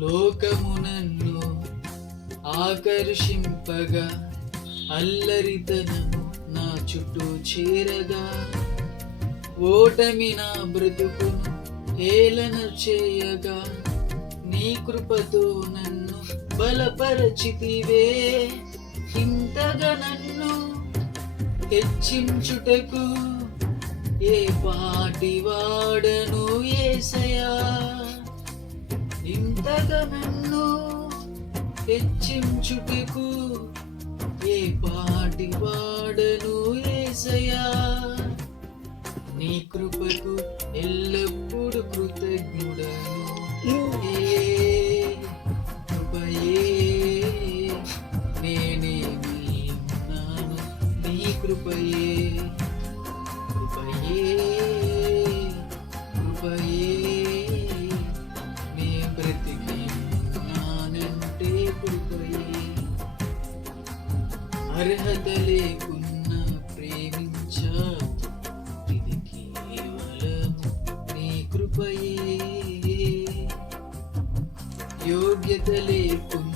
లోకము నన్ను ఆకర్షింపగా, అల్లరితనము నా చుట్టూ చేరగా, ఓటమి నా బ్రతుకును హేళన చేయగా, నీ కృపతో నన్ను బలపరచితివే. ఇంతగా నన్ను హెచ్చించుటకు ఏ పాటి వాడను యేసయ్యా. ఇంతగా నన్ను హెచ్చించుటకు ఏ పాటి వాడను యేసయ్యా. నీ కృపకు ఎల్లప్పుడూ కృతజ్ఞుడను. కృపయే నేనేమై ఉన్నాను, నీ కృపయే, కృపయే, కృపయే. నే బ్రతికి ఉన్నానంటే కృపయే. అర్హత లేకున్నా ప్రేమించావు, ఇది కేవలము నీ కృపయే. యోగ్యత లేకున్నా